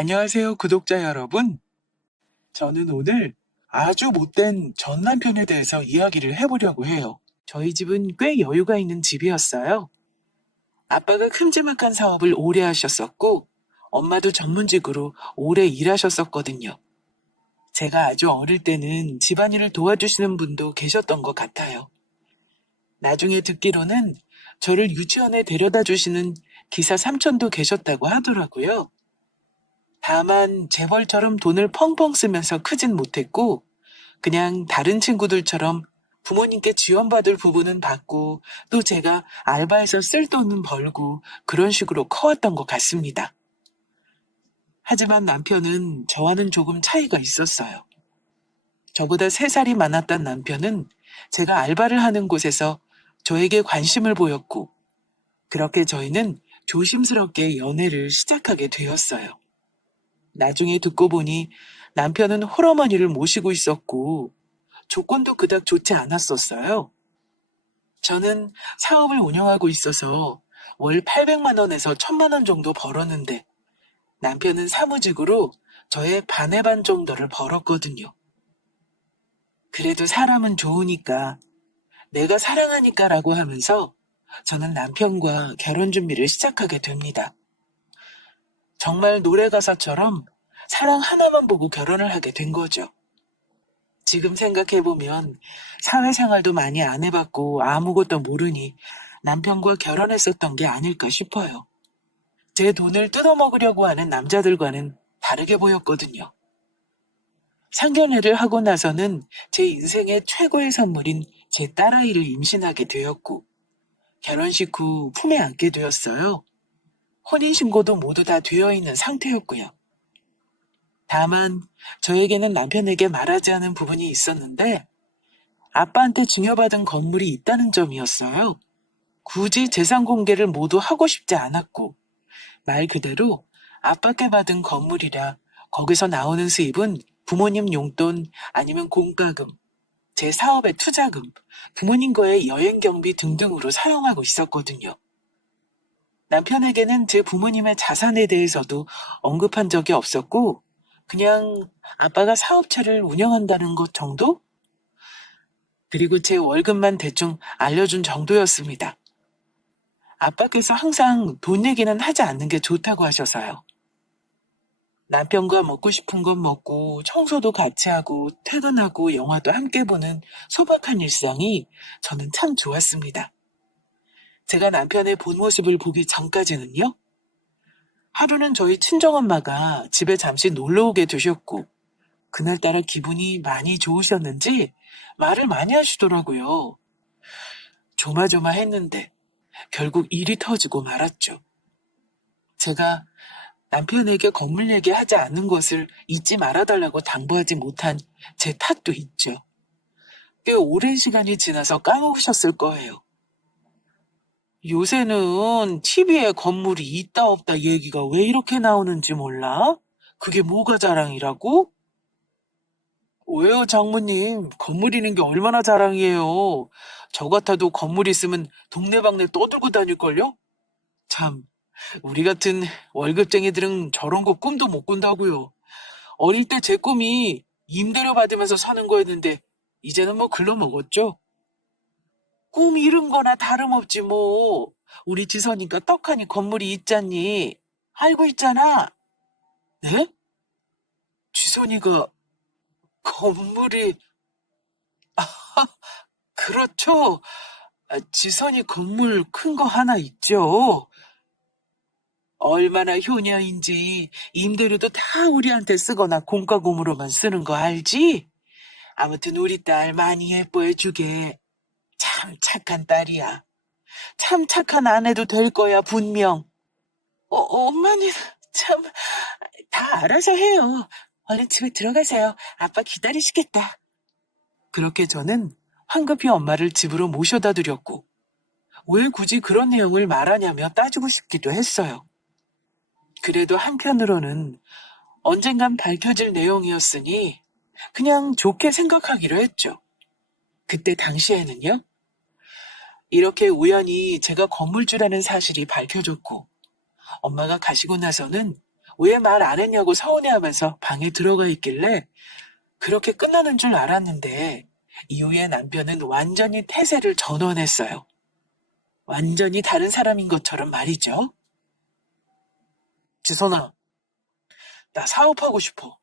안녕하세요, 구독자 여러분. 저는 오늘 아주 못된 전 남편에 대해서 이야기를 해보려고 해요. 저희 집은 꽤 여유가 있는 집이었어요. 아빠가 큼지막한 사업을 오래 하셨었고, 엄마도 전문직으로 오래 일하셨었거든요. 제가 아주 어릴 때는 집안일을 도와주시는 분도 계셨던 것 같아요. 나중에 듣기로는 저를 유치원에 데려다 주시는 기사 삼촌도 계셨다고 하더라고요. 다만 재벌처럼 돈을 펑펑 쓰면서 크진 못했고 그냥 다른 친구들처럼 부모님께 지원받을 부분은 받고 또 제가 알바해서 쓸 돈은 벌고 그런 식으로 커왔던 것 같습니다. 하지만 남편은 저와는 조금 차이가 있었어요. 저보다 3살이 많았던 남편은 제가 알바를 하는 곳에서 저에게 관심을 보였고 그렇게 저희는 조심스럽게 연애를 시작하게 되었어요. 나중에 듣고 보니 남편은 홀어머니를 모시고 있었고 조건도 그닥 좋지 않았었어요. 저는 사업을 운영하고 있어서 월 800만 원에서 1000만 원 정도 벌었는데 남편은 사무직으로 저의 반의 반 정도를 벌었거든요. 그래도 사람은 좋으니까 내가 사랑하니까라고 하면서 저는 남편과 결혼 준비를 시작하게 됩니다. 정말 노래 가사처럼 사랑 하나만 보고 결혼을 하게 된 거죠. 지금 생각해보면 사회생활도 많이 안 해봤고 아무것도 모르니 남편과 결혼했었던 게 아닐까 싶어요. 제 돈을 뜯어먹으려고 하는 남자들과는 다르게 보였거든요. 상견례를 하고 나서는 제 인생의 최고의 선물인 제 딸아이를 임신하게 되었고 결혼식 후 품에 안게 되었어요. 혼인신고도 모두 다 되어 있는 상태였고요. 다만 저에게는 남편에게 말하지 않은 부분이 있었는데 아빠한테 증여받은 건물이 있다는 점이었어요. 굳이 재산 공개를 모두 하고 싶지 않았고 말 그대로 아빠께 받은 건물이라 거기서 나오는 수입은 부모님 용돈 아니면 공과금, 제 사업의 투자금, 부모님 거의 여행 경비 등등으로 사용하고 있었거든요. 남편에게는 제 부모님의 자산에 대해서도 언급한 적이 없었고 그냥 아빠가 사업체를 운영한다는 것 정도? 그리고 제 월급만 대충 알려준 정도였습니다. 아빠께서 항상 돈 얘기는 하지 않는 게 좋다고 하셔서요. 남편과 먹고 싶은 건 먹고 청소도 같이 하고 퇴근하고 영화도 함께 보는 소박한 일상이 저는 참 좋았습니다. 제가 남편의 본 모습을 보기 전까지는요. 하루는 저희 친정엄마가 집에 잠시 놀러 오게 되셨고 그날따라 기분이 많이 좋으셨는지 말을 많이 하시더라고요. 조마조마했는데 결국 일이 터지고 말았죠. 제가 남편에게 건물 얘기하지 않는 것을 잊지 말아달라고 당부하지 못한 제 탓도 있죠. 꽤 오랜 시간이 지나서 까먹으셨을 거예요. 요새는 TV에 건물이 있다 없다 얘기가 왜 이렇게 나오는지 몰라? 그게 뭐가 자랑이라고? 왜요, 장모님? 건물 있는 게 얼마나 자랑이에요. 저 같아도 건물 있으면 동네방네 떠들고 다닐걸요? 참, 우리 같은 월급쟁이들은 저런 거 꿈도 못 꾼다고요. 어릴 때 제 꿈이 임대료 받으면서 사는 거였는데 이제는 뭐 글러먹었죠? 꿈 이룬 거나 다름없지 뭐. 우리 지선이가 떡하니 건물이 있잖니. 알고 있잖아. 네? 지선이가 건물이 그렇죠. 지선이 건물 큰 거 하나 있죠. 얼마나 효녀인지 임대료도 다 우리한테 쓰거나 공과금으로만 쓰는 거 알지? 아무튼 우리 딸 많이 예뻐해 주게. 참 착한 딸이야. 참 착한 아내도 될 거야 분명. 엄마는 참 다 알아서 해요. 얼른 집에 들어가세요. 아빠 기다리시겠다. 그렇게 저는 황급히 엄마를 집으로 모셔다 드렸고 왜 굳이 그런 내용을 말하냐며 따지고 싶기도 했어요. 그래도 한편으로는 언젠간 밝혀질 내용이었으니 그냥 좋게 생각하기로 했죠. 그때 당시에는요. 이렇게 우연히 제가 건물주라는 사실이 밝혀졌고 엄마가 가시고 나서는 왜 말 안 했냐고 서운해하면서 방에 들어가 있길래 그렇게 끝나는 줄 알았는데 이후에 남편은 완전히 태세를 전환했어요. 완전히 다른 사람인 것처럼 말이죠. 지선아, 나 사업하고 싶어.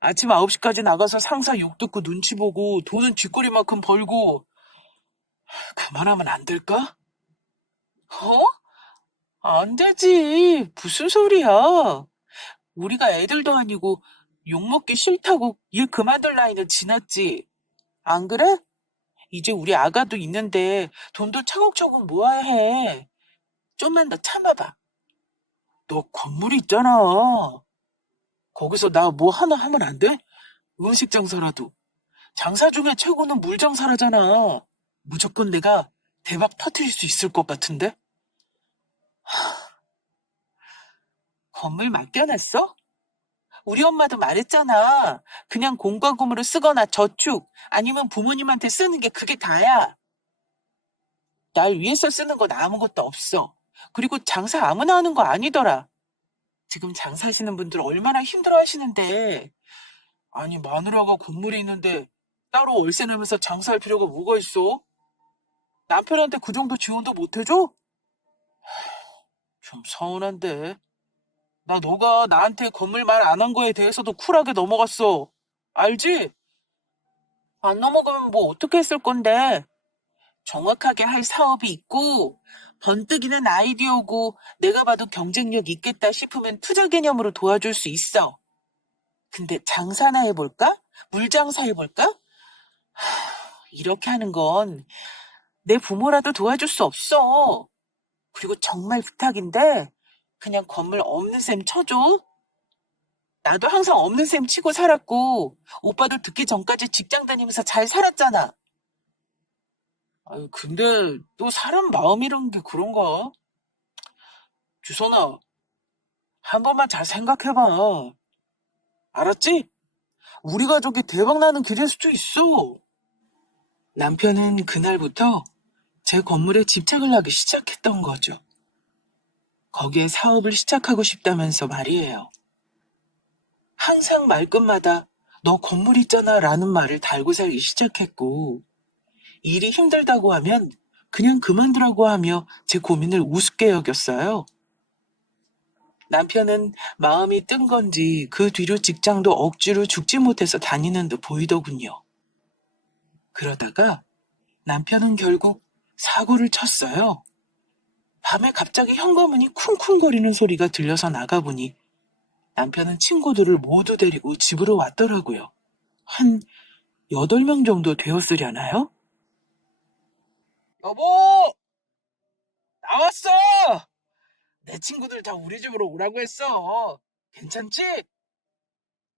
아침 9시까지 나가서 상사 욕 듣고 눈치 보고 돈은 쥐꼬리만큼 벌고 그만하면 안 될까? 어? 안 되지. 무슨 소리야. 우리가 애들도 아니고 욕먹기 싫다고 일 그만둘 나이는 지났지. 안 그래? 이제 우리 아가도 있는데 돈도 차곡차곡 모아야 해. 좀만 더 참아봐. 너 건물이 있잖아. 거기서 나 뭐 하나 하면 안 돼? 음식 장사라도. 장사 중에 최고는 물 장사라잖아. 무조건 내가 대박 터트릴 수 있을 것 같은데? 건물 맡겨놨어? 우리 엄마도 말했잖아. 그냥 공과금으로 쓰거나 저축, 아니면 부모님한테 쓰는 게 그게 다야. 날 위해서 쓰는 건 아무것도 없어. 그리고 장사 아무나 하는 거 아니더라. 지금 장사하시는 분들 얼마나 힘들어 하시는데. 아니, 마누라가 건물이 있는데 따로 월세 내면서 장사할 필요가 뭐가 있어? 남편한테 그 정도 지원도 못 해줘? 좀 서운한데. 나 너가 나한테 건물 말 안 한 거에 대해서도 쿨하게 넘어갔어. 알지? 안 넘어가면 뭐 어떻게 했을 건데? 정확하게 할 사업이 있고, 번뜩이는 아이디어고, 내가 봐도 경쟁력 있겠다 싶으면 투자 개념으로 도와줄 수 있어. 근데 장사나 해볼까? 물장사 해볼까? 이렇게 하는 건 내 부모라도 도와줄 수 없어. 그리고 정말 부탁인데, 그냥 건물 없는 셈 쳐줘. 나도 항상 없는 셈 치고 살았고, 오빠도 듣기 전까지 직장 다니면서 잘 살았잖아. 아유, 근데 또 사람 마음이란 게 그런가? 주선아, 한 번만 잘 생각해봐. 알았지? 우리 가족이 대박나는 길일 수도 있어. 남편은 그날부터 제 건물에 집착을 하기 시작했던 거죠. 거기에 사업을 시작하고 싶다면서 말이에요. 항상 말끝마다 너 건물 있잖아 라는 말을 달고 살기 시작했고, 일이 힘들다고 하면 그냥 그만두라고 하며 제 고민을 우습게 여겼어요. 남편은 마음이 뜬 건지 그 뒤로 직장도 억지로 죽지 못해서 다니는 듯 보이더군요. 그러다가 남편은 결국 사고를 쳤어요. 밤에 갑자기 현관문이 쿵쿵거리는 소리가 들려서 나가보니 남편은 친구들을 모두 데리고 집으로 왔더라고요. 한 8명 정도 되었으려나요? 여보! 나왔어! 내 친구들 다 우리 집으로 오라고 했어. 괜찮지?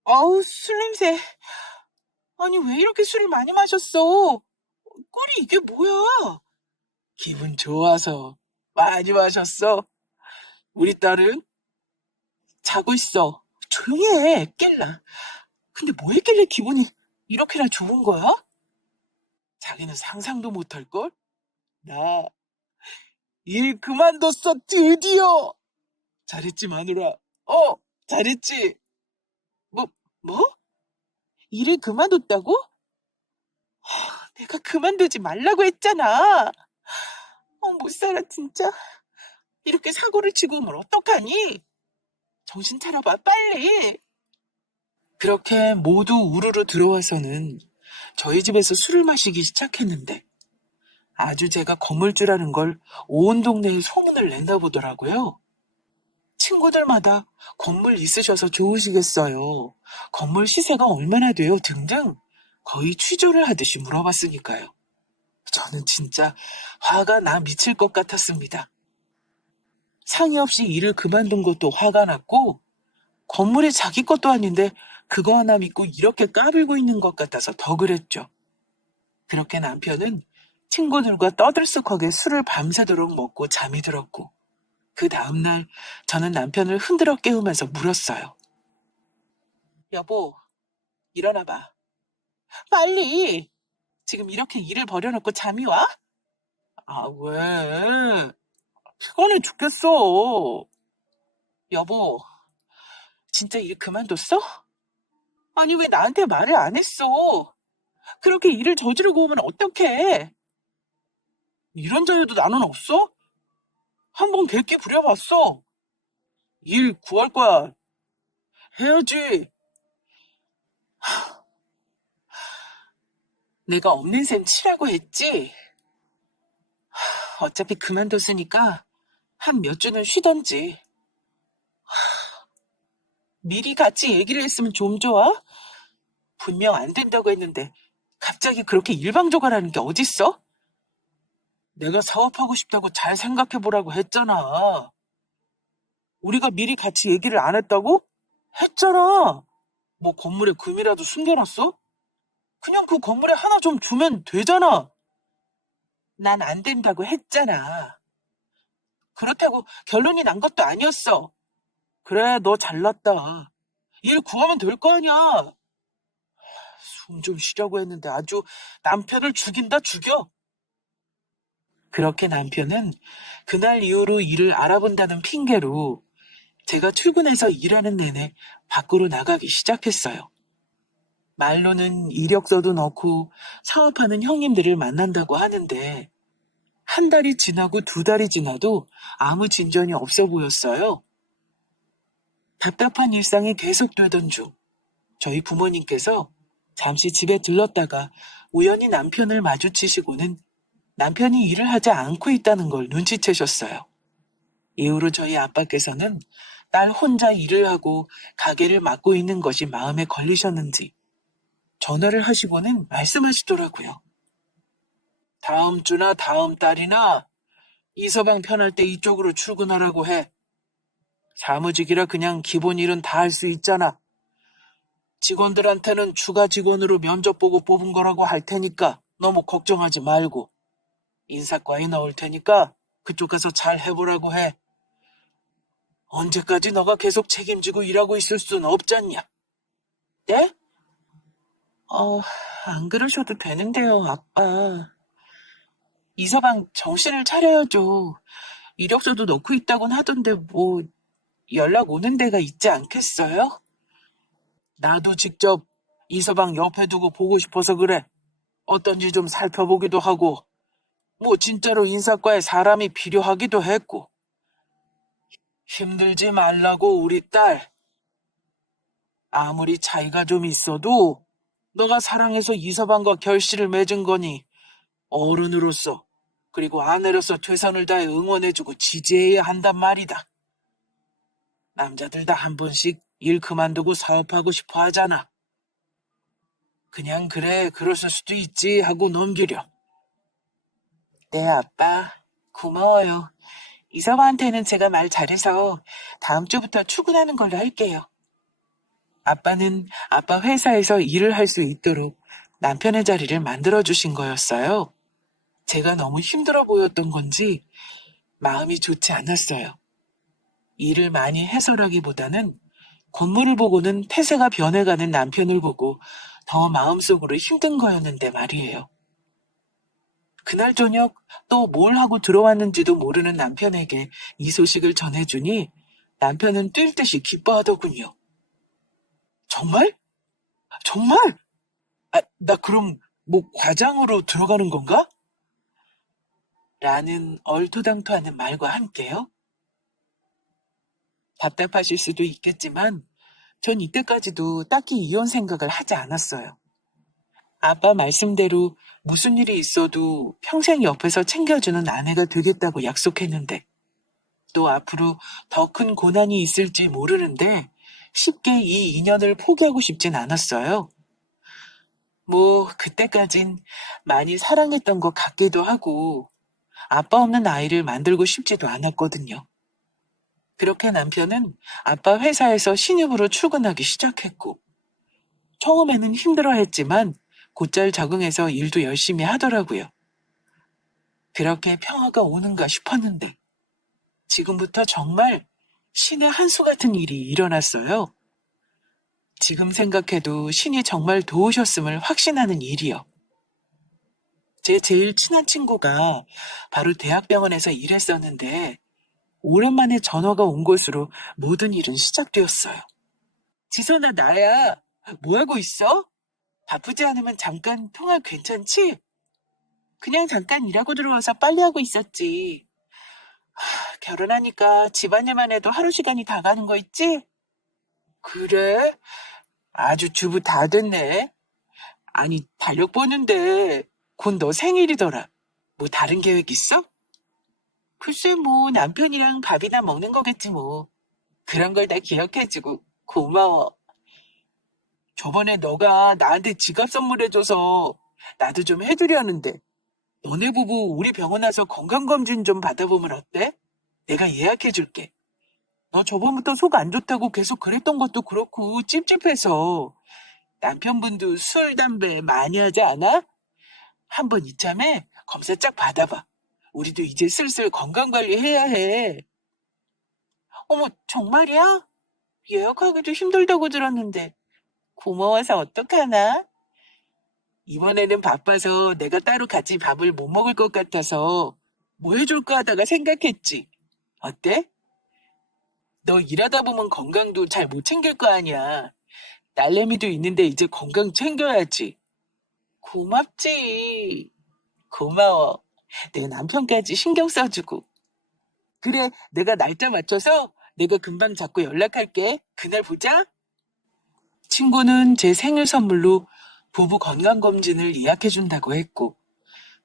아우, 술 냄새. 아니, 왜 이렇게 술을 많이 마셨어? 꼴이 이게 뭐야? 기분 좋아서 많이 마셨어. 우리 딸은 자고 있어. 조용히 해, 깰라. 근데 뭐 했길래 기분이 이렇게나 좋은 거야? 자기는 상상도 못할걸? 나 일 그만뒀어, 드디어! 잘했지, 마누라. 잘했지? 뭐, 뭐? 일을 그만뒀다고? 내가 그만두지 말라고 했잖아. 못 살아, 진짜. 이렇게 사고를 치고 오면 어떡하니? 정신 차려봐, 빨리. 그렇게 모두 우르르 들어와서는 저희 집에서 술을 마시기 시작했는데 아주 제가 건물주라는 걸 온 동네에 소문을 낸다 보더라고요. 친구들마다 건물 있으셔서 좋으시겠어요. 건물 시세가 얼마나 돼요? 등등 거의 취조를 하듯이 물어봤으니까요. 저는 진짜 화가 나 미칠 것 같았습니다. 상의 없이 일을 그만둔 것도 화가 났고 건물이 자기 것도 아닌데 그거 하나 믿고 이렇게 까불고 있는 것 같아서 더 그랬죠. 그렇게 남편은 친구들과 떠들썩하게 술을 밤새도록 먹고 잠이 들었고 그 다음날 저는 남편을 흔들어 깨우면서 물었어요. 여보, 일어나봐. 빨리! 지금 이렇게 일을 버려놓고 잠이 와? 아, 왜? 피곤해 죽겠어. 여보, 진짜 일 그만뒀어? 아니, 왜 나한테 말을 안 했어? 그렇게 일을 저지르고 오면 어떡해? 이런 자유도 나는 없어? 한번 객기 부려봤어. 일 구할 거야. 해야지. 내가 없는 셈 치라고 했지? 어차피 그만뒀으니까 한 몇 주는 쉬던지. 미리 같이 얘기를 했으면 좀 좋아? 분명 안 된다고 했는데 갑자기 그렇게 일방적으로하는 게 어딨어? 내가 사업하고 싶다고 잘 생각해보라고 했잖아. 우리가 미리 같이 얘기를 안 했다고? 했잖아. 뭐 건물에 금이라도 숨겨놨어? 그냥 그 건물에 하나 좀 주면 되잖아. 난 안 된다고 했잖아. 그렇다고 결론이 난 것도 아니었어. 그래, 너 잘났다. 일 구하면 될 거 아니야. 숨 좀 쉬려고 했는데 아주 남편을 죽인다 죽여. 그렇게 남편은 그날 이후로 일을 알아본다는 핑계로 제가 출근해서 일하는 내내 밖으로 나가기 시작했어요. 말로는 이력서도 넣고 사업하는 형님들을 만난다고 하는데 한 달이 지나고 두 달이 지나도 아무 진전이 없어 보였어요. 답답한 일상이 계속되던 중 저희 부모님께서 잠시 집에 들렀다가 우연히 남편을 마주치시고는 남편이 일을 하지 않고 있다는 걸 눈치채셨어요. 이후로 저희 아빠께서는 딸 혼자 일을 하고 가게를 맡고 있는 것이 마음에 걸리셨는지 전화를 하시고는 말씀하시더라고요. 다음 주나 다음 달이나 이서방 편할 때 이쪽으로 출근하라고 해. 사무직이라 그냥 기본 일은 다 할 수 있잖아. 직원들한테는 추가 직원으로 면접 보고 뽑은 거라고 할 테니까 너무 걱정하지 말고 인사과에 넣을 테니까 그쪽 가서 잘 해보라고 해. 언제까지 너가 계속 책임지고 일하고 있을 순 없잖냐. 네? 안 그러셔도 되는데요, 아빠. 이서방 정신을 차려야죠. 이력서도 넣고 있다곤 하던데 뭐 연락 오는 데가 있지 않겠어요? 나도 직접 이서방 옆에 두고 보고 싶어서 그래. 어떤지 좀 살펴보기도 하고 뭐 진짜로 인사과에 사람이 필요하기도 했고. 힘들지 말라고 우리 딸. 아무리 차이가 좀 있어도 너가 사랑해서 이서방과 결실을 맺은 거니 어른으로서 그리고 아내로서 최선을 다해 응원해주고 지지해야 한단 말이다. 남자들 다 한 번씩 일 그만두고 사업하고 싶어 하잖아. 그냥 그래 그랬을 수도 있지 하고 넘기려. 네 아빠 고마워요. 이서방한테는 제가 말 잘해서 다음 주부터 출근하는 걸로 할게요. 아빠는 아빠 회사에서 일을 할 수 있도록 남편의 자리를 만들어주신 거였어요. 제가 너무 힘들어 보였던 건지 마음이 좋지 않았어요. 일을 많이 해서라기보다는 건물을 보고는 태세가 변해가는 남편을 보고 더 마음속으로 힘든 거였는데 말이에요. 그날 저녁 또 뭘 하고 들어왔는지도 모르는 남편에게 이 소식을 전해주니 남편은 뛸 듯이 기뻐하더군요. 정말? 정말? 나 그럼 뭐 과장으로 들어가는 건가? 라는 얼토당토하는 말과 함께요. 답답하실 수도 있겠지만 전 이때까지도 딱히 이혼 생각을 하지 않았어요. 아빠 말씀대로 무슨 일이 있어도 평생 옆에서 챙겨주는 아내가 되겠다고 약속했는데 또 앞으로 더 큰 고난이 있을지 모르는데 쉽게 이 인연을 포기하고 싶진 않았어요. 뭐 그때까진 많이 사랑했던 것 같기도 하고 아빠 없는 아이를 만들고 싶지도 않았거든요. 그렇게 남편은 아빠 회사에서 신입으로 출근하기 시작했고 처음에는 힘들어했지만 곧잘 적응해서 일도 열심히 하더라고요. 그렇게 평화가 오는가 싶었는데 지금부터 정말 신의 한 수 같은 일이 일어났어요. 지금 생각해도 신이 정말 도우셨음을 확신하는 일이요. 제 제일 친한 친구가 바로 대학병원에서 일했었는데 오랜만에 전화가 온 것으로 모든 일은 시작되었어요. 지선아, 나야. 뭐 하고 있어? 바쁘지 않으면 잠깐 통화 괜찮지? 그냥 잠깐 일하고 들어와서 빨리 하고 있었지. 결혼하니까 집안일만 해도 하루 시간이 다 가는 거 있지? 그래? 아주 주부 다 됐네. 아니, 달력 보는데 곧 너 생일이더라. 뭐 다른 계획 있어? 글쎄 뭐 남편이랑 밥이나 먹는 거겠지 뭐. 그런 걸 다 기억해주고 고마워. 저번에 너가 나한테 지갑 선물해줘서 나도 좀 해드렸는데 너네 부부 우리 병원 와서 건강검진 좀 받아보면 어때? 내가 예약해줄게. 너 저번부터 속 안 좋다고 계속 그랬던 것도 그렇고 찝찝해서 남편분도 술, 담배 많이 하지 않아? 한번 이참에 검사 쫙 받아봐. 우리도 이제 슬슬 건강관리 해야 해. 어머, 정말이야? 예약하기도 힘들다고 들었는데 고마워서 어떡하나? 이번에는 바빠서 내가 따로 같이 밥을 못 먹을 것 같아서 뭐 해줄까 하다가 생각했지. 어때? 너 일하다 보면 건강도 잘 못 챙길 거 아니야. 딸내미도 있는데 이제 건강 챙겨야지. 고맙지. 고마워. 내 남편까지 신경 써주고. 그래, 내가 날짜 맞춰서 내가 금방 잡고 연락할게. 그날 보자. 친구는 제 생일 선물로 부부 건강검진을 예약해준다고 했고,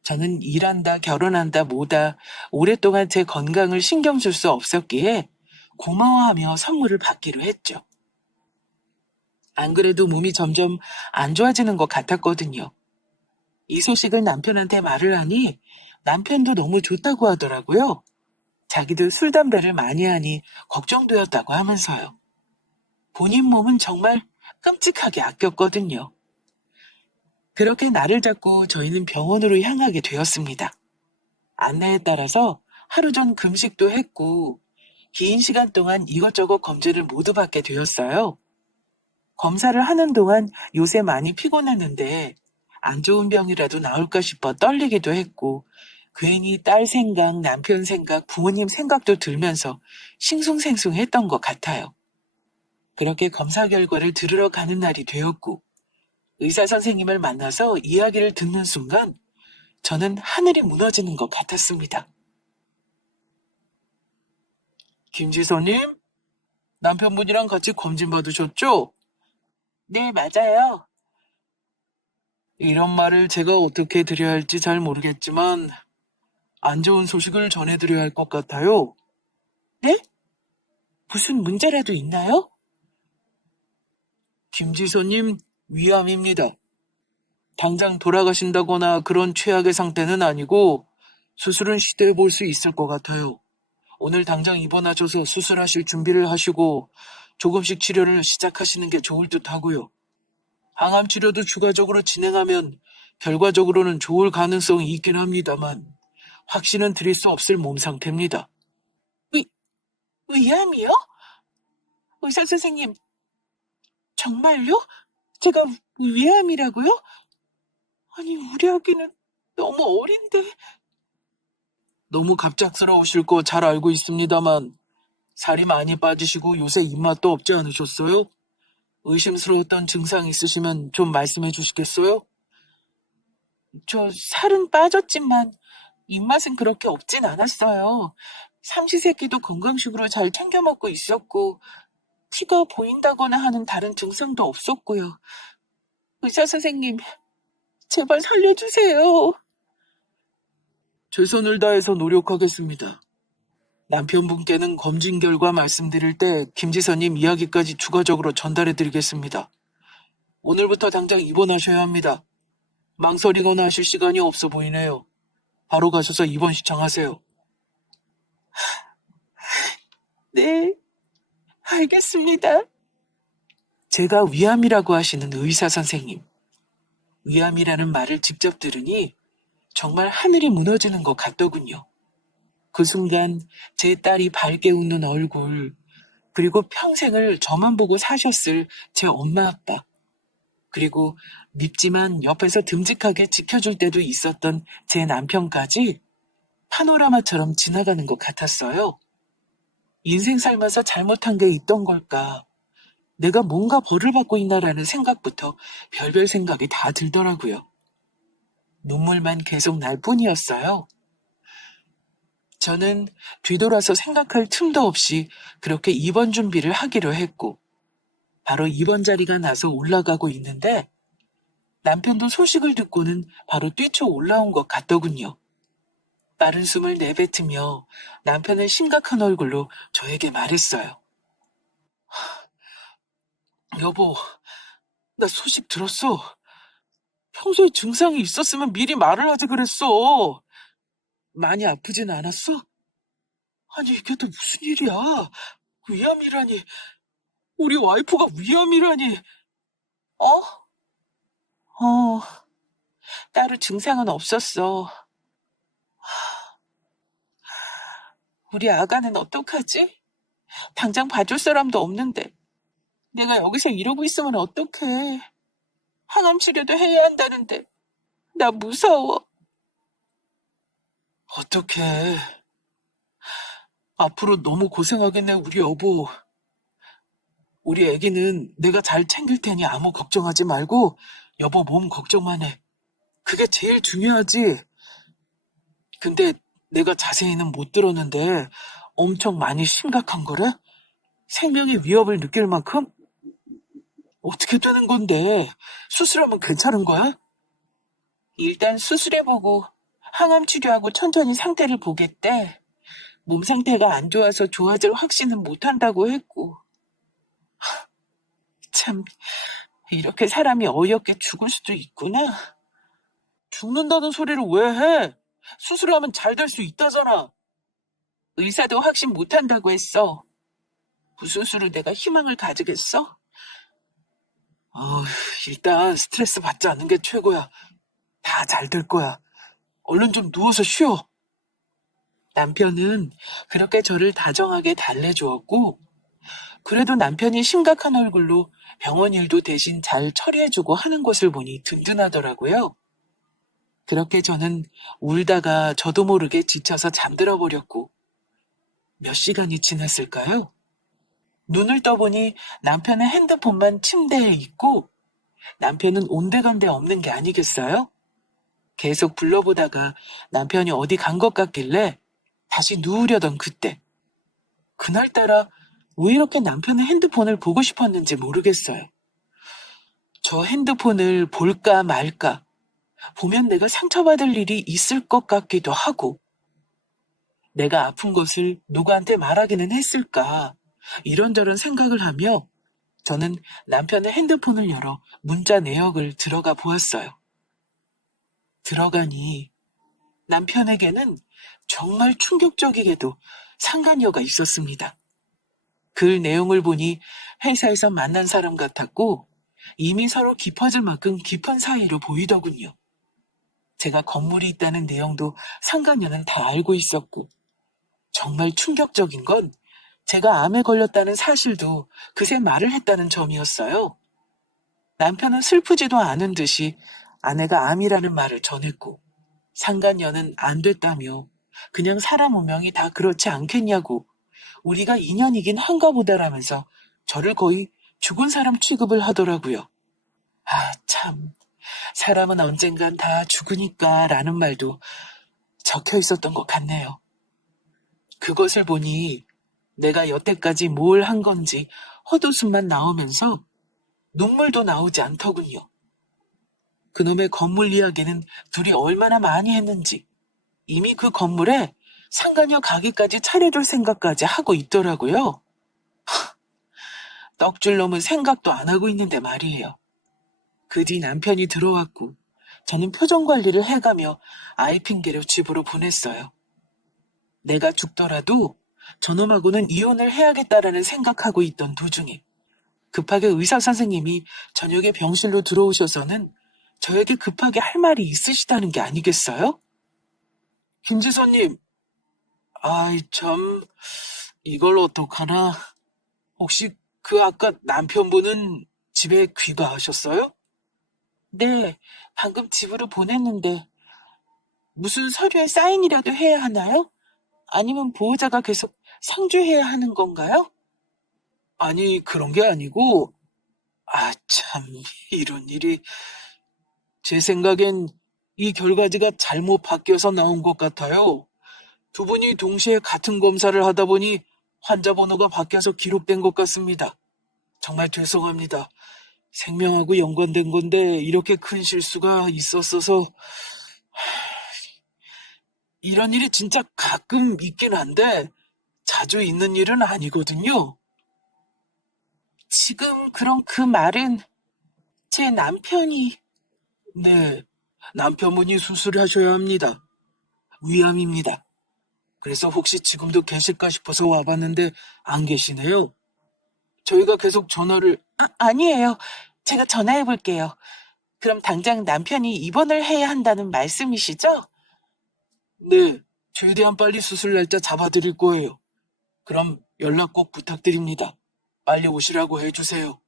저는 일한다, 결혼한다, 뭐다, 오랫동안 제 건강을 신경 쓸 수 없었기에 고마워하며 선물을 받기로 했죠. 안 그래도 몸이 점점 안 좋아지는 것 같았거든요. 이 소식을 남편한테 말을 하니 남편도 너무 좋다고 하더라고요. 자기도 술, 담배를 많이 하니 걱정되었다고 하면서요. 본인 몸은 정말 끔찍하게 아꼈거든요. 그렇게 날을 잡고 저희는 병원으로 향하게 되었습니다. 안내에 따라서 하루 전 금식도 했고 긴 시간 동안 이것저것 검진을 모두 받게 되었어요. 검사를 하는 동안 요새 많이 피곤했는데 안 좋은 병이라도 나올까 싶어 떨리기도 했고 괜히 딸 생각, 남편 생각, 부모님 생각도 들면서 싱숭생숭했던 것 같아요. 그렇게 검사 결과를 들으러 가는 날이 되었고 의사 선생님을 만나서 이야기를 듣는 순간 저는 하늘이 무너지는 것 같았습니다. 김지선님, 남편분이랑 같이 검진 받으셨죠? 네, 맞아요. 이런 말을 제가 어떻게 드려야 할지 잘 모르겠지만 안 좋은 소식을 전해드려야 할 것 같아요. 네? 무슨 문제라도 있나요? 김지선님, 위암입니다. 당장 돌아가신다거나 그런 최악의 상태는 아니고 수술은 시도해 볼 수 있을 것 같아요. 오늘 당장 입원하셔서 수술하실 준비를 하시고 조금씩 치료를 시작하시는 게 좋을 듯 하고요. 항암 치료도 추가적으로 진행하면 결과적으로는 좋을 가능성이 있긴 합니다만 확신은 드릴 수 없을 몸 상태입니다. 위암이요? 의사 선생님, 정말요? 제가 위암이라고요? 아니, 우리 아기는 너무 어린데. 너무 갑작스러우실 거 잘 알고 있습니다만 살이 많이 빠지시고 요새 입맛도 없지 않으셨어요? 의심스러웠던 증상 있으시면 좀 말씀해 주시겠어요? 저 살은 빠졌지만 입맛은 그렇게 없진 않았어요. 삼시세끼도 건강식으로 잘 챙겨 먹고 있었고 피가 보인다거나 하는 다른 증상도 없었고요. 의사 선생님, 제발 살려주세요. 최선을 다해서 노력하겠습니다. 남편분께는 검진 결과 말씀드릴 때 김지선님 이야기까지 추가적으로 전달해드리겠습니다. 오늘부터 당장 입원하셔야 합니다. 망설이거나 하실 시간이 없어 보이네요. 바로 가셔서 입원 신청하세요. 네, 알겠습니다. 제가 위암이라고 하시는 의사 선생님. 위암이라는 말을 직접 들으니 정말 하늘이 무너지는 것 같더군요. 그 순간 제 딸이 밝게 웃는 얼굴, 그리고 평생을 저만 보고 사셨을 제 엄마 아빠, 그리고 밉지만 옆에서 듬직하게 지켜줄 때도 있었던 제 남편까지 파노라마처럼 지나가는 것 같았어요. 인생 살면서 잘못한 게 있던 걸까? 내가 뭔가 벌을 받고 있나라는 생각부터 별별 생각이 다 들더라고요. 눈물만 계속 날 뿐이었어요. 저는 뒤돌아서 생각할 틈도 없이 그렇게 입원 준비를 하기로 했고, 바로 입원 자리가 나서 올라가고 있는데 남편도 소식을 듣고는 바로 뛰쳐 올라온 것 같더군요. 빠른 숨을 내뱉으며 남편은 심각한 얼굴로 저에게 말했어요. 여보, 나 소식 들었어. 평소에 증상이 있었으면 미리 말을 하지 그랬어. 많이 아프진 않았어? 아니, 이게 또 무슨 일이야? 위암이라니. 우리 와이프가 위암이라니. 어? 어, 따로 증상은 없었어. 우리 아가는 어떡하지? 당장 봐줄 사람도 없는데. 내가 여기서 이러고 있으면 어떡해. 항암 치료도 해야 한다는데. 나 무서워. 어떡해. 앞으로 너무 고생하겠네, 우리 여보. 우리 애기는 내가 잘 챙길 테니 아무 걱정하지 말고 여보 몸 걱정만 해. 그게 제일 중요하지. 근데 내가 자세히는 못 들었는데 엄청 많이 심각한 거래? 생명의 위협을 느낄 만큼? 어떻게 되는 건데? 수술하면 괜찮은 거야? 일단 수술해보고 항암 치료하고 천천히 상태를 보겠대. 몸 상태가 안 좋아서 좋아질 확신은 못한다고 했고. 참, 이렇게 사람이 어이없게 죽을 수도 있구나. 죽는다는 소리를 왜 해? 수술하면 잘 될 수 있다잖아. 의사도 확신 못한다고 했어. 그 수술을 내가 희망을 가지겠어? 일단 스트레스 받지 않는 게 최고야. 다 잘 될 거야. 얼른 좀 누워서 쉬어. 남편은 그렇게 저를 다정하게 달래주었고, 그래도 남편이 심각한 얼굴로 병원 일도 대신 잘 처리해주고 하는 것을 보니 든든하더라고요. 그렇게 저는 울다가 저도 모르게 지쳐서 잠들어 버렸고, 몇 시간이 지났을까요? 눈을 떠보니 남편의 핸드폰만 침대에 있고 남편은 온데간데 없는 게 아니겠어요? 계속 불러보다가 남편이 어디 간 것 같길래 다시 누우려던 그때. 그날따라 왜 이렇게 남편의 핸드폰을 보고 싶었는지 모르겠어요. 저 핸드폰을 볼까 말까, 보면 내가 상처받을 일이 있을 것 같기도 하고, 내가 아픈 것을 누구한테 말하기는 했을까, 이런저런 생각을 하며 저는 남편의 핸드폰을 열어 문자 내역을 들어가 보았어요. 들어가니 남편에게는 정말 충격적이게도 상간녀가 있었습니다. 글 내용을 보니 회사에서 만난 사람 같았고 이미 서로 깊어질 만큼 깊은 사이로 보이더군요. 제가 건물이 있다는 내용도 상간녀는 다 알고 있었고, 정말 충격적인 건 제가 암에 걸렸다는 사실도 그새 말을 했다는 점이었어요. 남편은 슬프지도 않은 듯이 아내가 암이라는 말을 전했고, 상간녀는 안 됐다며 그냥 사람 운명이 다 그렇지 않겠냐고 우리가 인연이긴 한가 보다라면서 저를 거의 죽은 사람 취급을 하더라고요. 아, 참. 사람은 언젠간 다 죽으니까 라는 말도 적혀 있었던 것 같네요. 그것을 보니 내가 여태까지 뭘 한 건지 헛웃음만 나오면서 눈물도 나오지 않더군요. 그놈의 건물 이야기는 둘이 얼마나 많이 했는지 이미 그 건물에 상가녀 가게까지 차려줄 생각까지 하고 있더라고요. 떡줄 놈은 생각도 안 하고 있는데 말이에요. 그 뒤 남편이 들어왔고 저는 표정 관리를 해가며 아이 핑계로 집으로 보냈어요. 내가 죽더라도 저놈하고는 이혼을 해야겠다라는 생각하고 있던 도중에 급하게 의사 선생님이 저녁에 병실로 들어오셔서는 저에게 급하게 할 말이 있으시다는 게 아니겠어요? 김지선님, 아이 참, 이걸 어떡하나. 혹시 그 아까 남편분은 집에 귀가하셨어요? 네, 방금 집으로 보냈는데 무슨 서류에 사인이라도 해야 하나요? 아니면 보호자가 계속 상주해야 하는 건가요? 아니, 그런 게 아니고, 참, 이런 일이, 제 생각엔 이 결과지가 잘못 바뀌어서 나온 것 같아요. 두 분이 동시에 같은 검사를 하다 보니 환자 번호가 바뀌어서 기록된 것 같습니다. 정말 죄송합니다. 생명하고 연관된 건데 이렇게 큰 실수가 있었어서 이런 일이 진짜 가끔 있긴 한데 자주 있는 일은 아니거든요. 지금 그럼 그 말은 제 남편이 네, 남편분이 수술하셔야 합니다. 위암입니다. 그래서 혹시 지금도 계실까 싶어서 와봤는데 안 계시네요. 저희가 계속 전화를 아니에요. 제가 전화해 볼게요. 그럼 당장 남편이 입원을 해야 한다는 말씀이시죠? 네, 최대한 빨리 수술 날짜 잡아드릴 거예요. 그럼 연락 꼭 부탁드립니다. 빨리 오시라고 해주세요.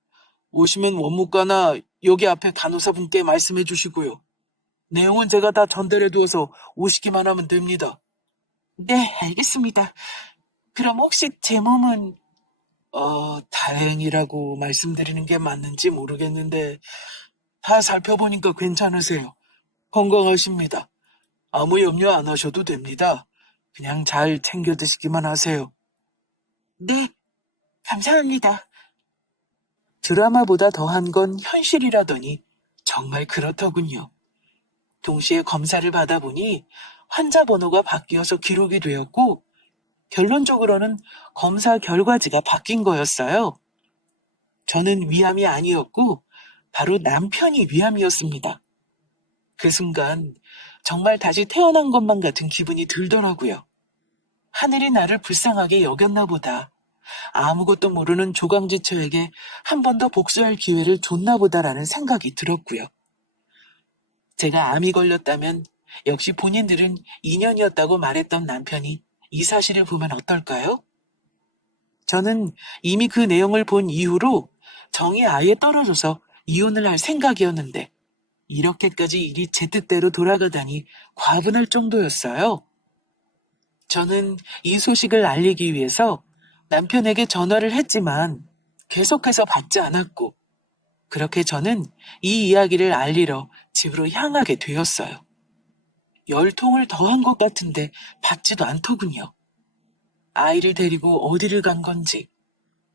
오시면 원무과나 여기 앞에 간호사분께 말씀해 주시고요. 내용은 제가 다 전달해 두어서 오시기만 하면 됩니다. 네, 알겠습니다. 그럼 혹시 제 몸은 다행이라고 말씀드리는 게 맞는지 모르겠는데 다 살펴보니까 괜찮으세요. 건강하십니다. 아무 염려 안 하셔도 됩니다. 그냥 잘 챙겨 드시기만 하세요. 네, 감사합니다. 드라마보다 더한 건 현실이라더니 정말 그렇더군요. 동시에 검사를 받아보니 환자 번호가 바뀌어서 기록이 되었고 결론적으로는 검사 결과지가 바뀐 거였어요. 저는 위암이 아니었고 바로 남편이 위암이었습니다. 그 순간 정말 다시 태어난 것만 같은 기분이 들더라고요. 하늘이 나를 불쌍하게 여겼나 보다. 아무것도 모르는 조강지처에게 한 번 더 복수할 기회를 줬나 보다라는 생각이 들었고요. 제가 암이 걸렸다면 역시 본인들은 인연이었다고 말했던 남편이 이 사실을 보면 어떨까요? 저는 이미 그 내용을 본 이후로 정이 아예 떨어져서 이혼을 할 생각이었는데 이렇게까지 일이 제 뜻대로 돌아가다니 과분할 정도였어요. 저는 이 소식을 알리기 위해서 남편에게 전화를 했지만 계속해서 받지 않았고 그렇게 저는 이 이야기를 알리러 집으로 향하게 되었어요. 10통을 더 한 것 같은데 받지도 않더군요. 아이를 데리고 어디를 간 건지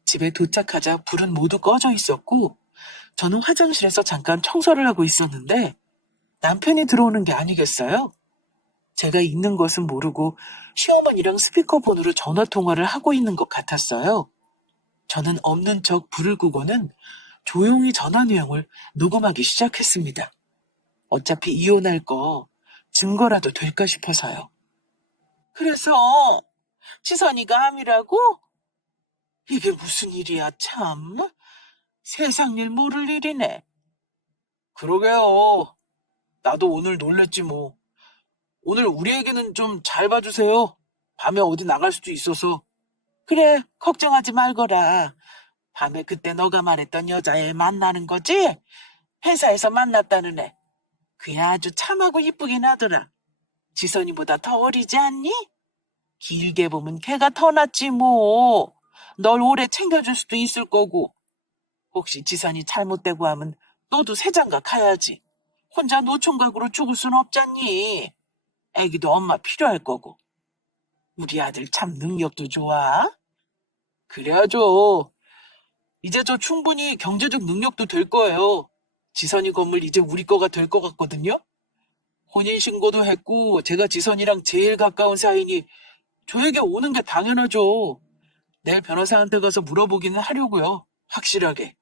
집에 도착하자 불은 모두 꺼져 있었고 저는 화장실에서 잠깐 청소를 하고 있었는데 남편이 들어오는 게 아니겠어요? 제가 있는 것은 모르고 시어머니랑 스피커폰으로 전화통화를 하고 있는 것 같았어요. 저는 없는 척 불을 끄고는 조용히 전화 내용을 녹음하기 시작했습니다. 어차피 이혼할 거 증거라도 될까 싶어서요. 그래서 지선이가 암이라고? 이게 무슨 일이야 참. 세상 일 모를 일이네. 그러게요. 나도 오늘 놀랬지 뭐. 오늘 우리에게는 좀 잘 봐주세요. 밤에 어디 나갈 수도 있어서. 그래, 걱정하지 말거라. 밤에 그때 너가 말했던 여자애 만나는 거지? 회사에서 만났다는 애. 그애 아주 참하고 이쁘긴 하더라. 지선이보다 더 어리지 않니? 길게 보면 걔가 더 낫지 뭐. 널 오래 챙겨줄 수도 있을 거고. 혹시 지선이 잘못되고 하면 너도 새장가 가야지. 혼자 노총각으로 죽을 순 없잖니. 애기도 엄마 필요할 거고. 우리 아들 참 능력도 좋아. 그래야죠. 이제 저 충분히 경제적 능력도 될 거예요. 지선이 건물 이제 우리 거가 될 것 같거든요. 혼인신고도 했고 제가 지선이랑 제일 가까운 사이니 저에게 오는 게 당연하죠. 내일 변호사한테 가서 물어보기는 하려고요. 확실하게.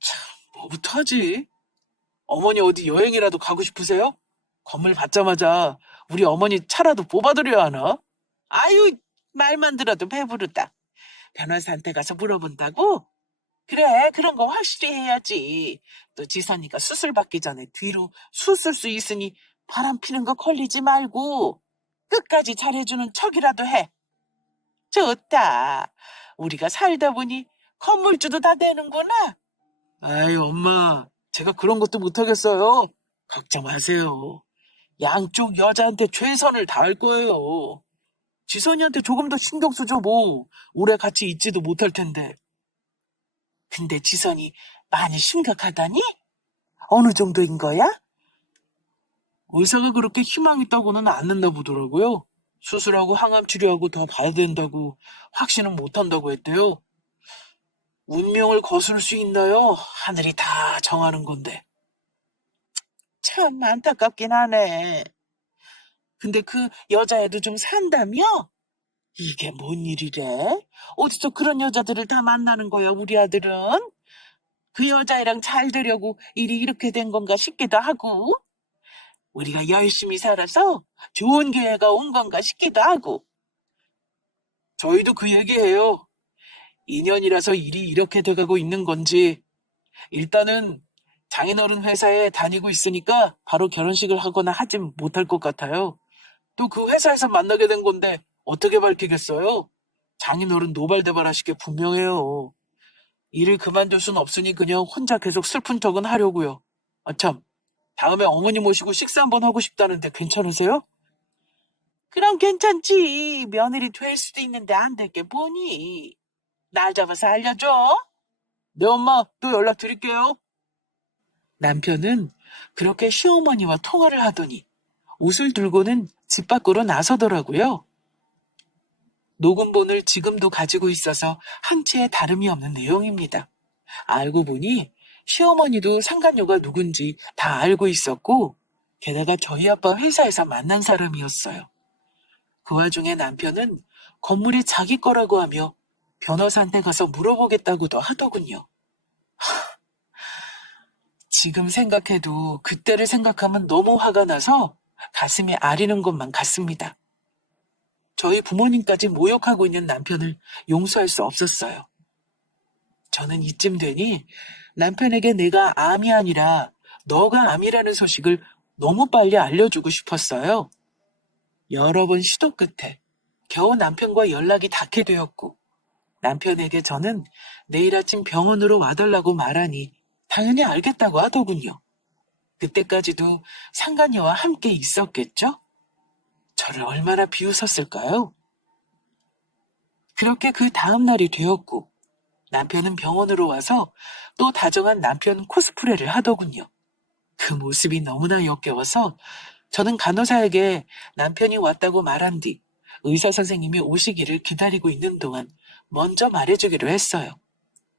참, 뭐부터 하지? 어머니 어디 여행이라도 가고 싶으세요? 건물 받자마자 우리 어머니 차라도 뽑아드려야 하나? 아유, 말만 들어도 배부르다. 변호사한테 가서 물어본다고? 그래, 그런 거 확실히 해야지. 또 지선이가 수술 받기 전에 뒤로 수술 수 있으니 바람 피는 거 걸리지 말고 끝까지 잘해주는 척이라도 해. 좋다. 우리가 살다 보니 건물주도 다 되는구나. 아이, 엄마. 제가 그런 것도 못하겠어요. 걱정 마세요. 양쪽 여자한테 최선을 다할 거예요. 지선이한테 조금 더 신경 쓰죠, 뭐. 오래 같이 있지도 못할 텐데. 근데 지선이 많이 심각하다니? 어느 정도인 거야? 의사가 그렇게 희망 있다고는 않는다 보더라고요. 수술하고 항암 치료하고 더 봐야 된다고 확신은 못 한다고 했대요. 운명을 거스를 수 있나요? 하늘이 다 정하는 건데. 참 안타깝긴 하네. 근데 그 여자애도 좀 산다며? 이게 뭔 일이래? 어디서 그런 여자들을 다 만나는 거야, 우리 아들은? 그 여자애랑 잘 되려고 일이 이렇게 된 건가 싶기도 하고, 우리가 열심히 살아서 좋은 기회가 온 건가 싶기도 하고. 저희도 그 얘기해요. 인연이라서 일이 이렇게 돼가고 있는 건지, 일단은 장인어른 회사에 다니고 있으니까 바로 결혼식을 하거나 하진 못할 것 같아요. 또 그 회사에서 만나게 된 건데 어떻게 밝히겠어요? 장인어른 노발대발하시게 분명해요. 일을 그만둘 순 없으니 그냥 혼자 계속 슬픈 척은 하려고요. 참, 다음에 어머니 모시고 식사 한번 하고 싶다는데 괜찮으세요? 그럼 괜찮지. 며느리 될 수도 있는데 안 될 게 뭐니? 날 잡아서 알려줘. 네, 엄마, 또 연락드릴게요. 남편은 그렇게 시어머니와 통화를 하더니 옷을 들고는 집 밖으로 나서더라고요. 녹음본을 지금도 가지고 있어서 한치의 다름이 없는 내용입니다. 알고 보니 시어머니도 상간녀가 누군지 다 알고 있었고, 게다가 저희 아빠 회사에서 만난 사람이었어요. 그 와중에 남편은 건물이 자기 거라고 하며 변호사한테 가서 물어보겠다고도 하더군요. 지금 생각해도 그때를 생각하면 너무 화가 나서 가슴이 아리는 것만 같습니다. 저희 부모님까지 모욕하고 있는 남편을 용서할 수 없었어요. 저는 이쯤 되니 남편에게 내가 암이 아니라 너가 암이라는 소식을 너무 빨리 알려주고 싶었어요. 여러 번 시도 끝에 겨우 남편과 연락이 닿게 되었고, 남편에게 저는 내일 아침 병원으로 와달라고 말하니 당연히 알겠다고 하더군요. 그때까지도 상간녀와 함께 있었겠죠? 저를 얼마나 비웃었을까요? 그렇게 그 다음 날이 되었고, 남편은 병원으로 와서 또 다정한 남편 코스프레를 하더군요. 그 모습이 너무나 역겨워서 저는 간호사에게 남편이 왔다고 말한 뒤 의사 선생님이 오시기를 기다리고 있는 동안 먼저 말해주기로 했어요.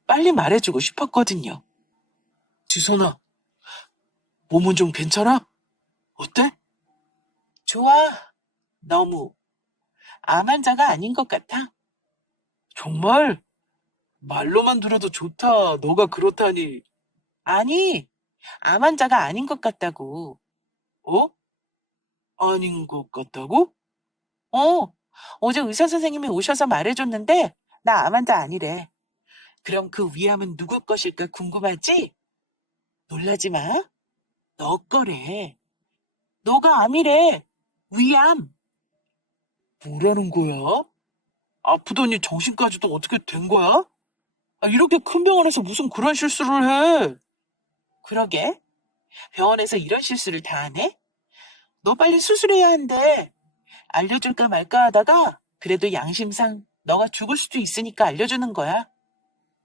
빨리 말해주고 싶었거든요. 지선아, 몸은 좀 괜찮아? 어때? 좋아. 너무. 암 환자가 아닌 것 같아. 정말? 말로만 들어도 좋다. 너가 그렇다니. 아니, 암 환자가 아닌 것 같다고. 어? 아닌 것 같다고? 어, 어제 의사 선생님이 오셔서 말해줬는데 나 암 환자 아니래. 그럼 그 위암은 누구 것일까 궁금하지? 놀라지 마. 너 거래. 너가 암이래. 위암. 뭐라는 거야? 아프더니 정신까지도 어떻게 된 거야? 이렇게 큰 병원에서 무슨 그런 실수를 해? 그러게. 병원에서 이런 실수를 다 하네? 너 빨리 수술해야 한대. 알려줄까 말까 하다가 그래도 양심상 너가 죽을 수도 있으니까 알려주는 거야.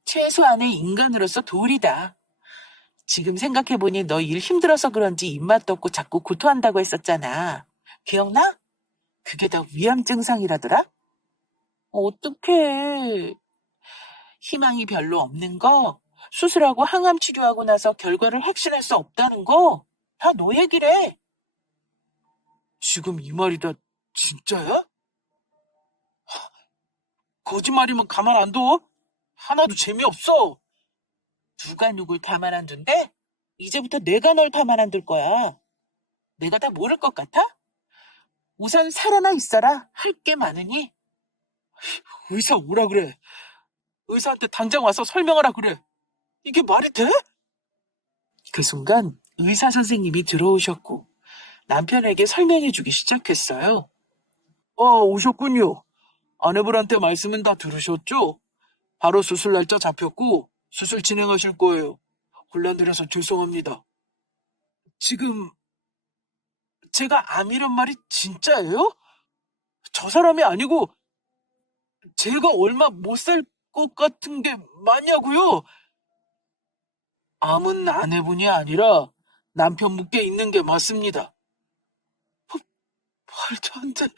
최소한의 인간으로서 도리다. 지금 생각해보니 너 일 힘들어서 그런지 입맛도 없고 자꾸 구토한다고 했었잖아. 기억나? 그게 다 위암 증상이라더라? 어떡해. 희망이 별로 없는 거, 수술하고 항암 치료하고 나서 결과를 확신할 수 없다는 거, 다 너 얘기래. 지금 이 말이 다 진짜야? 거짓말이면 가만 안 둬? 하나도 재미없어. 누가 누굴 가만 안 둔대? 이제부터 내가 널 가만 안 둘 거야. 내가 다 모를 것 같아? 우선 살아나 있어라. 할 게 많으니. 의사 오라 그래. 의사한테 당장 와서 설명하라 그래. 이게 말이 돼? 그 순간 의사 선생님이 들어오셨고 남편에게 설명해주기 시작했어요. 오셨군요. 아내분한테 말씀은 다 들으셨죠? 바로 수술 날짜 잡혔고 수술 진행하실 거예요. 혼란드려서 죄송합니다. 지금 제가 암이란 말이 진짜예요? 저 사람이 아니고 제가 얼마 못 살 것 같은 게 맞냐고요? 암은 아내분이 아니라 남편분께 있는 게 맞습니다. 말도 안 돼.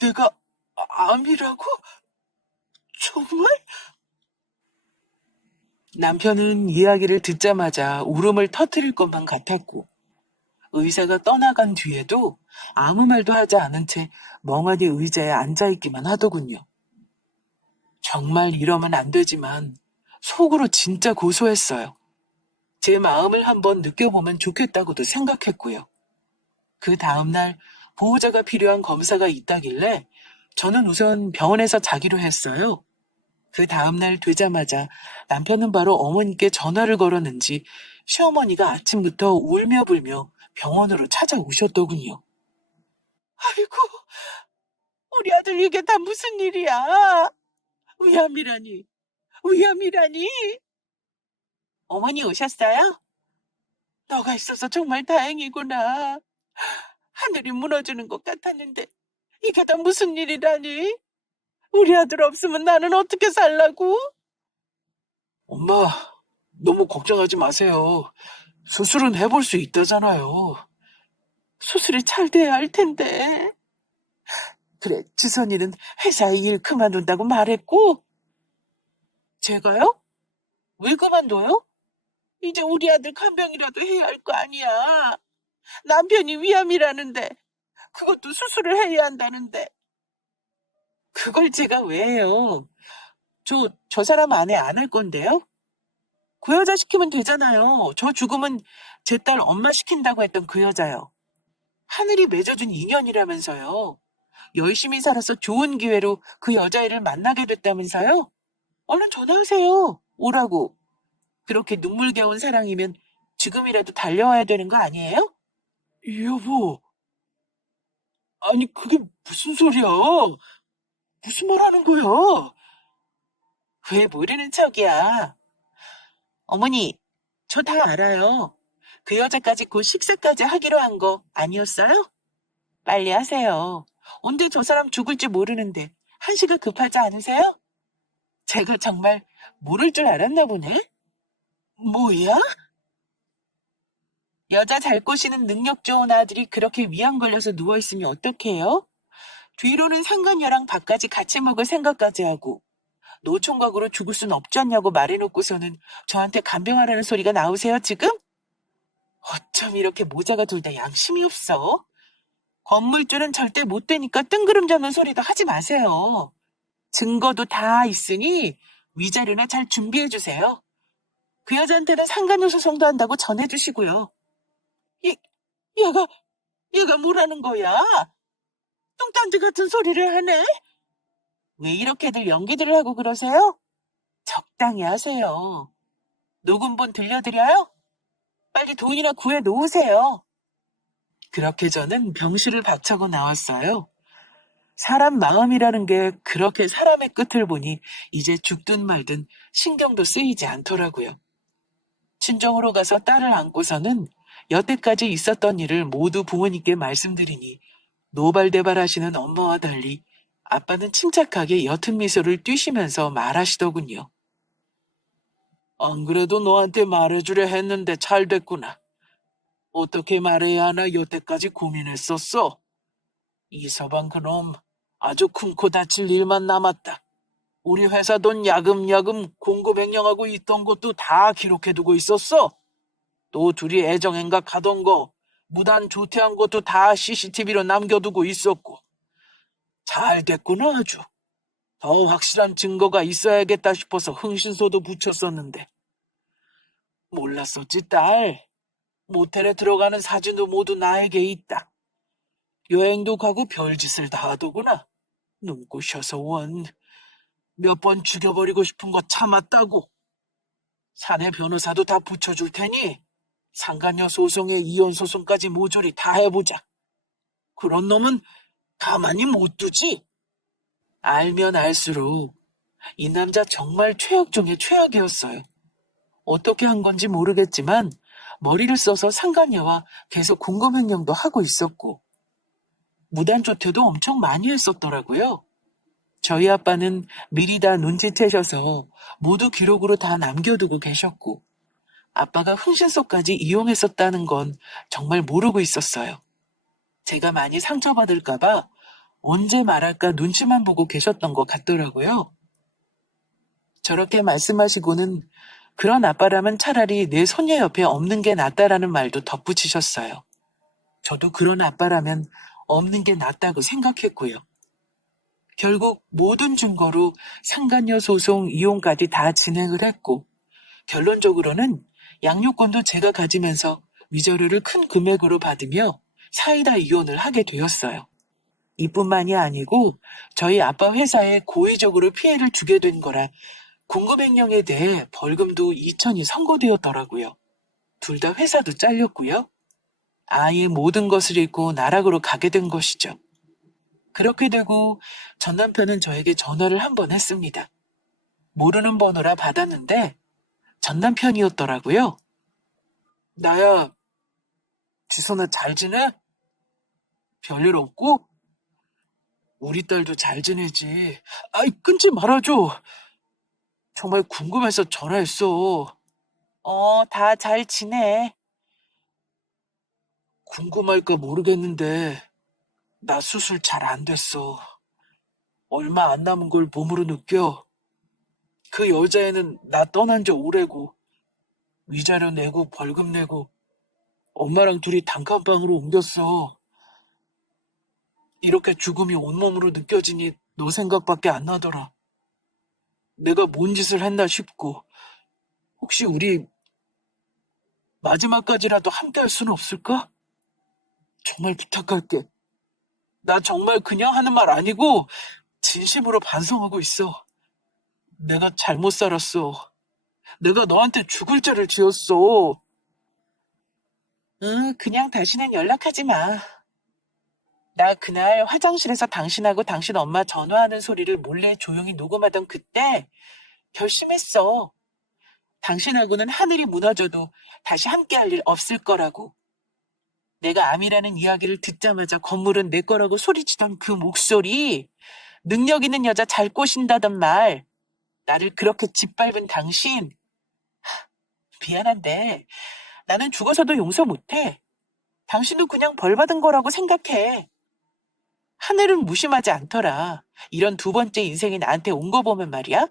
내가 암이라고? 정말? 남편은 이야기를 듣자마자 울음을 터뜨릴 것만 같았고 의사가 떠나간 뒤에도 아무 말도 하지 않은 채 멍하니 의자에 앉아있기만 하더군요. 정말 이러면 안 되지만 속으로 진짜 고소했어요. 제 마음을 한번 느껴보면 좋겠다고도 생각했고요. 그 다음날 보호자가 필요한 검사가 있다길래 저는 우선 병원에서 자기로 했어요. 그 다음날 되자마자 남편은 바로 어머니께 전화를 걸었는지 시어머니가 아침부터 울며 불며 병원으로 찾아오셨더군요. 아이고, 우리 아들 이게 다 무슨 일이야? 위암이라니, 위암이라니. 어머니 오셨어요? 너가 있어서 정말 다행이구나. 하늘이 무너지는 것 같았는데 이게 다 무슨 일이라니? 우리 아들 없으면 나는 어떻게 살라고? 엄마, 너무 걱정하지 마세요. 수술은 해볼 수 있다잖아요. 수술이 잘 돼야 할 텐데. 그래, 지선이는 회사에 일 그만둔다고 말했고. 제가요? 왜 그만둬요? 이제 우리 아들 간병이라도 해야 할 거 아니야. 남편이 위암이라는데 그것도 수술을 해야 한다는데. 그걸 제가 왜 해요? 저 사람 아내 안 할 건데요? 그 여자 시키면 되잖아요. 저 죽으면 제 딸 엄마 시킨다고 했던 그 여자요. 하늘이 맺어준 인연이라면서요. 열심히 살아서 좋은 기회로 그 여자애를 만나게 됐다면서요? 얼른 전화하세요. 오라고. 그렇게 눈물겨운 사랑이면 지금이라도 달려와야 되는 거 아니에요? 여보, 아니 그게 무슨 소리야? 무슨 말 하는 거야? 왜 모르는 척이야? 어머니, 저 다 알아요. 그 여자까지 곧 식사까지 하기로 한 거 아니었어요? 빨리 하세요. 언제 저 사람 죽을지 모르는데 한시가 급하지 않으세요? 제가 정말 모를 줄 알았나 보네? 뭐야? 여자 잘 꼬시는 능력 좋은 아들이 그렇게 위암 걸려서 누워있으면 어떡해요? 뒤로는 상간녀랑 밥까지 같이 먹을 생각까지 하고 노총각으로 죽을 순 없지 않냐고 말해놓고서는 저한테 간병하라는 소리가 나오세요 지금? 어쩜 이렇게 모자가 둘 다 양심이 없어? 건물주는 절대 못 되니까 뜬구름 잡는 소리도 하지 마세요. 증거도 다 있으니 위자료나 잘 준비해주세요. 그 여자한테는 상간녀 소송도 한다고 전해주시고요. 얘가, 얘가 뭐라는 거야? 뚱딴지 같은 소리를 하네? 왜 이렇게들 연기들을 하고 그러세요? 적당히 하세요. 녹음본 들려드려요? 빨리 돈이나 구해 놓으세요. 그렇게 저는 병실을 박차고 나왔어요. 사람 마음이라는 게 그렇게 사람의 끝을 보니 이제 죽든 말든 신경도 쓰이지 않더라고요. 친정으로 가서 딸을 안고서는 여태까지 있었던 일을 모두 부모님께 말씀드리니 노발대발하시는 엄마와 달리 아빠는 침착하게 옅은 미소를 띠시면서 말하시더군요. 안 그래도 너한테 말해주려 했는데 잘 됐구나. 어떻게 말해야 하나 여태까지 고민했었어. 이서방 그놈 아주 쿵코 다칠 일만 남았다. 우리 회사 돈 야금야금 공급행령하고 있던 것도 다 기록해두고 있었어. 또 둘이 애정행각 하던 거 무단 조퇴한 것도 다 CCTV로 남겨두고 있었고. 잘 됐구나 아주. 더 확실한 증거가 있어야겠다 싶어서 흥신소도 붙였었는데. 몰랐었지 딸. 모텔에 들어가는 사진도 모두 나에게 있다. 여행도 가고 별짓을 다 하더구나. 눈꼬셔서 원. 몇 번 죽여버리고 싶은 거 참았다고. 사내 변호사도 다 붙여줄 테니 상간녀 소송에 이혼 소송까지 모조리 다 해보자. 그런 놈은 가만히 못 두지. 알면 알수록 이 남자 정말 최악 중에 최악이었어요. 어떻게 한 건지 모르겠지만 머리를 써서 상간녀와 계속 공금횡령도 하고 있었고 무단조퇴도 엄청 많이 했었더라고요. 저희 아빠는 미리 다 눈치채셔서 모두 기록으로 다 남겨두고 계셨고, 아빠가 흥신소까지 이용했었다는 건 정말 모르고 있었어요. 제가 많이 상처받을까봐 언제 말할까 눈치만 보고 계셨던 것 같더라고요. 저렇게 말씀하시고는 그런 아빠라면 차라리 내 손녀 옆에 없는 게 낫다라는 말도 덧붙이셨어요. 저도 그런 아빠라면 없는 게 낫다고 생각했고요. 결국 모든 증거로 상간녀 소송 이혼까지 다 진행을 했고, 결론적으로는 양육권도 제가 가지면서 위자료를 큰 금액으로 받으며 사이다 이혼을 하게 되었어요. 이뿐만이 아니고 저희 아빠 회사에 고의적으로 피해를 주게 된 거라 공급횡령에 대해 벌금도 2천이 선고되었더라고요. 둘 다 회사도 잘렸고요. 아예 모든 것을 잃고 나락으로 가게 된 것이죠. 그렇게 되고 전 남편은 저에게 전화를 한 번 했습니다. 모르는 번호라 받았는데 전 남편이었더라고요. 나야, 지선아 잘 지내? 별일 없고? 우리 딸도 잘 지내지. 아이, 끊지 말아줘. 정말 궁금해서 전화했어. 다 잘 지내. 궁금할까 모르겠는데 나 수술 잘 안 됐어. 얼마 안 남은 걸 몸으로 느껴. 그 여자애는 나 떠난 지 오래고 위자료 내고 벌금 내고 엄마랑 둘이 단칸방으로 옮겼어. 이렇게 죽음이 온몸으로 느껴지니 너 생각밖에 안 나더라. 내가 뭔 짓을 했나 싶고 혹시 우리 마지막까지라도 함께 할 수는 없을까? 정말 부탁할게. 나 정말 그냥 하는 말 아니고 진심으로 반성하고 있어. 내가 잘못 살았어. 내가 너한테 죽을 죄를 지었어. 응, 그냥 다시는 연락하지 마. 나 그날 화장실에서 당신하고 당신 엄마 전화하는 소리를 몰래 조용히 녹음하던 그때 결심했어. 당신하고는 하늘이 무너져도 다시 함께할 일 없을 거라고. 내가 암이라는 이야기를 듣자마자 건물은 내 거라고 소리치던 그 목소리, 능력 있는 여자 잘 꼬신다던 말, 나를 그렇게 짓밟은 당신. 미안한데 나는 죽어서도 용서 못해. 당신도 그냥 벌 받은 거라고 생각해. 하늘은 무심하지 않더라. 이런 두 번째 인생이 나한테 온 거 보면 말이야.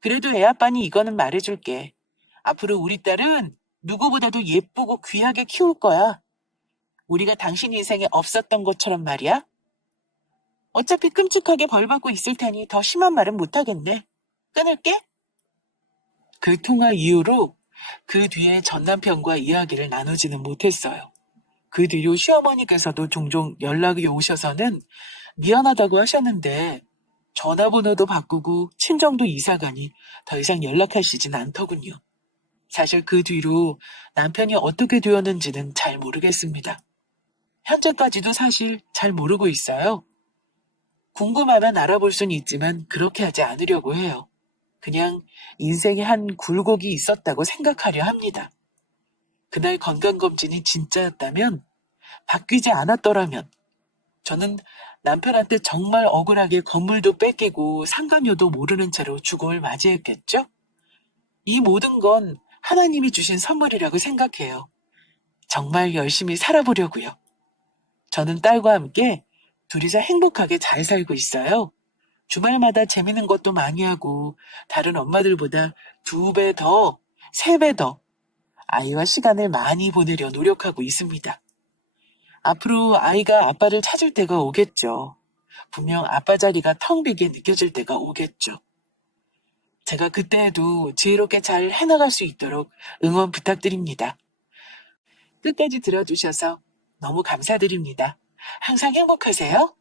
그래도 애아빠니 이거는 말해줄게. 앞으로 우리 딸은 누구보다도 예쁘고 귀하게 키울 거야. 우리가 당신 인생에 없었던 것처럼 말이야. 어차피 끔찍하게 벌 받고 있을 테니 더 심한 말은 못하겠네. 끊을게. 그 통화 이후로 그 뒤에 전 남편과 이야기를 나누지는 못했어요. 그 뒤로 시어머니께서도 종종 연락이 오셔서는 미안하다고 하셨는데 전화번호도 바꾸고 친정도 이사가니 더 이상 연락하시진 않더군요. 사실 그 뒤로 남편이 어떻게 되었는지는 잘 모르겠습니다. 현재까지도 사실 잘 모르고 있어요. 궁금하면 알아볼 수는 있지만 그렇게 하지 않으려고 해요. 그냥 인생에 한 굴곡이 있었다고 생각하려 합니다. 그날 건강검진이 진짜였다면, 바뀌지 않았더라면 저는 남편한테 정말 억울하게 건물도 뺏기고 상간녀도 모르는 채로 죽음을 맞이했겠죠? 이 모든 건 하나님이 주신 선물이라고 생각해요. 정말 열심히 살아보려고요. 저는 딸과 함께 둘이서 행복하게 잘 살고 있어요. 주말마다 재밌는 것도 많이 하고 다른 엄마들보다 2배 더, 3배 더 아이와 시간을 많이 보내려 노력하고 있습니다. 앞으로 아이가 아빠를 찾을 때가 오겠죠. 분명 아빠 자리가 텅 비게 느껴질 때가 오겠죠. 제가 그때에도 지혜롭게 잘 해나갈 수 있도록 응원 부탁드립니다. 끝까지 들어주셔서 너무 감사드립니다. 항상 행복하세요.